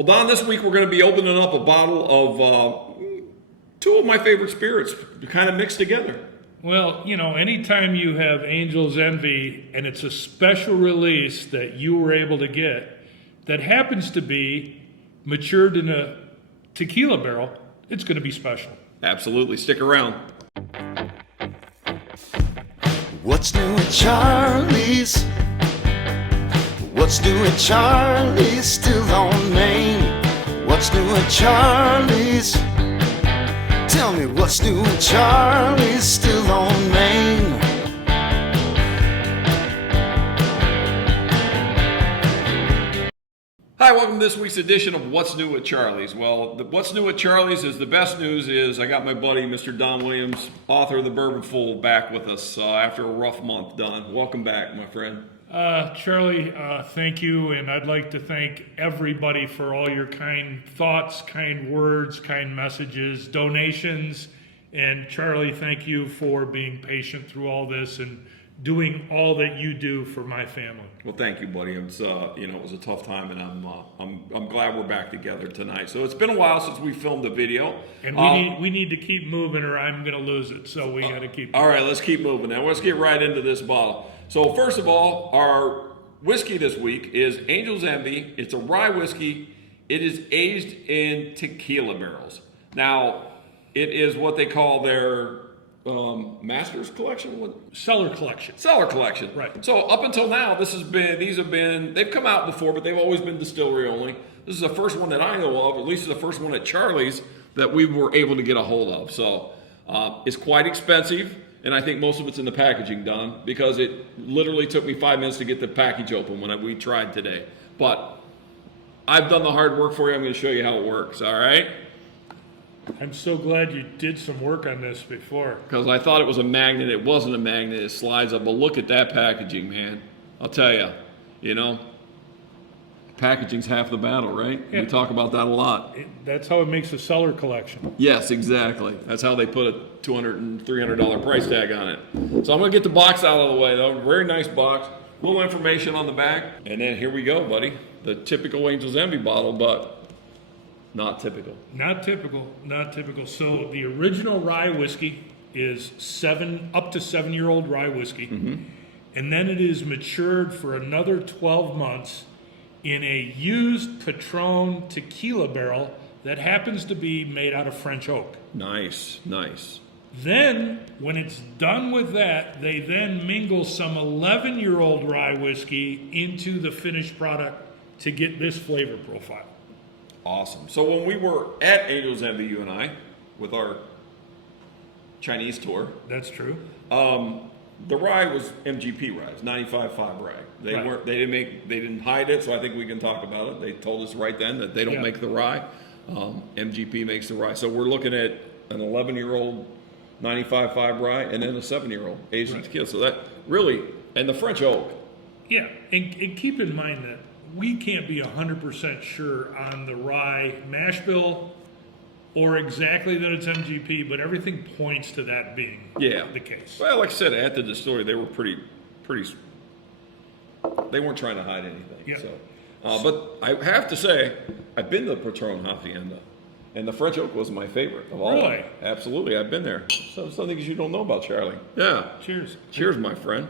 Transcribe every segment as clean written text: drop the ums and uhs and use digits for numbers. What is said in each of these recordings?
Well, Don, this week we're going to be opening up a bottle of two of my favorite spirits, kind of mixed together. Well, you know, anytime you have Angel's Envy and it's a special release that you were able to get that happens to be matured in a tequila barrel, it's going to be special. Absolutely. Stick around. What's new at Charlie's? What's new at Charlie's? Still on Main. What's new at Charlie's? Tell me what's new at Charlie's? Still on Main. Hi, welcome to this week's edition of What's New at Charlie's. Well, what's new at Charlie's is the best news is I got my buddy, Mr. Don Williams, author of the Bourbon Fool, back with us after a rough month. Don, welcome back, my friend. Charlie, thank you, and I'd like to thank everybody for all your kind thoughts, kind words, kind messages, donations, and Charlie, thank you for being patient through all this and doing all that you do for my family. Well, thank you, buddy. It's it was a tough time, and I'm glad we're back together tonight. So it's been a while since we filmed the video, and we need to keep moving, or I'm going to lose it. So we got to keep. All right, let's keep moving now. Let's get right into this bottle. So first of all, our whiskey this week is Angel's Envy. It's a rye whiskey. It is aged in tequila barrels. Now, it is what they call their Master's Collection? Cellar Collection. Cellar Collection. Right. So up until now, they've come out before, but they've always been distillery only. This is the first one that I know of, at least the first one at Charlie's, that we were able to get a hold of. So it's quite expensive, and I think most of it's in the packaging, Don, because it literally took me 5 minutes to get the package open when we tried today. But I've done the hard work for you. I'm going to show you how it works, all right? I'm so glad you did some work on this before. Because I thought it was a magnet. It wasn't a magnet. It slides up. But look at that packaging, man. I'll tell you, packaging's half the battle, right? Yeah. We talk about that a lot. That's how it makes a cellar collection. Yes, exactly. That's how they put a $200 and $300 price tag on it. So I'm going to get the box out of the way, though. Very nice box. A little information on the back. And then here we go, buddy. The typical Angel's Envy bottle, but not typical. Not typical. So the original rye whiskey is up to 7-year-old rye whiskey. Mm-hmm. And then it is matured for another 12 months in a used Patron Tequila barrel that happens to be made out of French oak. Nice. Then, when it's done with that, they then mingle some 11-year-old rye whiskey into the finished product to get this flavor profile. Awesome. So when we were at Angel's Envy, you and I, with our Chinese tour, That's true. the rye was MGP rye, it's 95.5 rye. They didn't hide it, so I think we can talk about it. They told us right then that they don't make the rye. MGP makes the rye. So we're looking at an 11-year-old 95.5 rye and then a 7-year-old aged in tequila. So that really, and the French oak. Yeah, and keep in mind that we can't be 100% sure on the rye mash bill or exactly that it's MGP, but everything points to that being the case. Well, like I said, at the distillery, they were pretty. They weren't trying to hide anything. Yeah. So, but I have to say, I've been to the Patron Hacienda, and the French oak was my favorite of all. Really? Absolutely, I've been there. So some things you don't know about, Charlie. Yeah. Cheers. Cheers, my friend.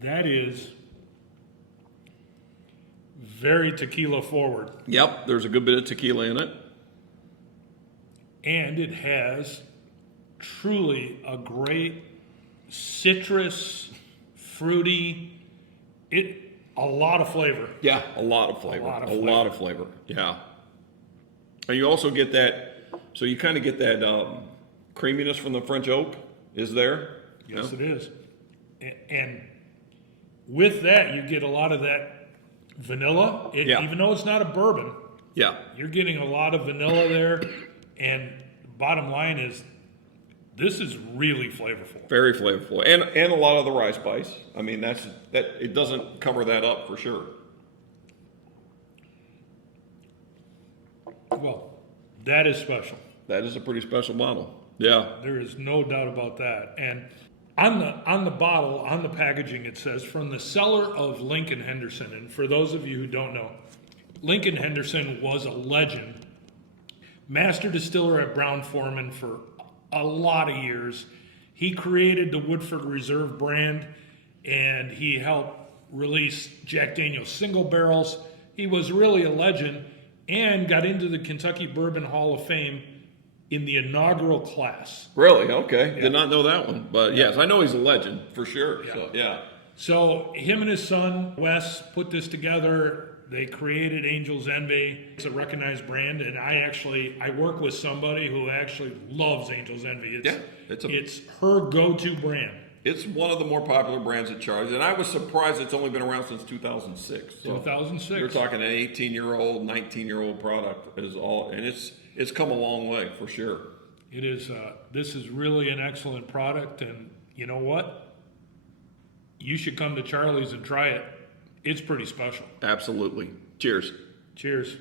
That is very tequila forward. Yep, there's a good bit of tequila in it. And it has truly a great citrus, fruity, a lot of flavor. Yeah, a lot of flavor. A lot of flavor. Yeah. And you also get that, so you kind of get that creaminess from the French oak is there. Yes, it is. And with that, you get a lot of that vanilla. Even though it's not a bourbon, you're getting a lot of vanilla there. And bottom line is, this is really flavorful. Very flavorful, and a lot of the rye spice. I mean, that it doesn't cover that up for sure. Well, That is special. That is a pretty special bottle. Yeah. There is no doubt about that. And on the bottle, on the packaging, it says from the cellar of Lincoln Henderson. And for those of you who don't know, Lincoln Henderson was a legend, master distiller at Brown-Forman for a lot of years. He created the Woodford Reserve brand, and he helped release Jack Daniel's single barrels. He was really a legend and got into the Kentucky Bourbon Hall of Fame in the inaugural class. Really? Okay. Did not know that one. But yes, I know he's a legend for sure. Yeah. So, yeah. So him and his son, Wes, put this together. They created Angel's Envy. It's a recognized brand, and I work with somebody who actually loves Angel's Envy. It's her go-to brand. It's one of the more popular brands at Charlie's, and I was surprised it's only been around since 2006. So 2006. You're talking an 18-year-old, 19-year-old product is all, and it's come a long way for sure. It is. This is really an excellent product, and you know what? You should come to Charlie's and try it. It's pretty special. Absolutely. Cheers. Cheers.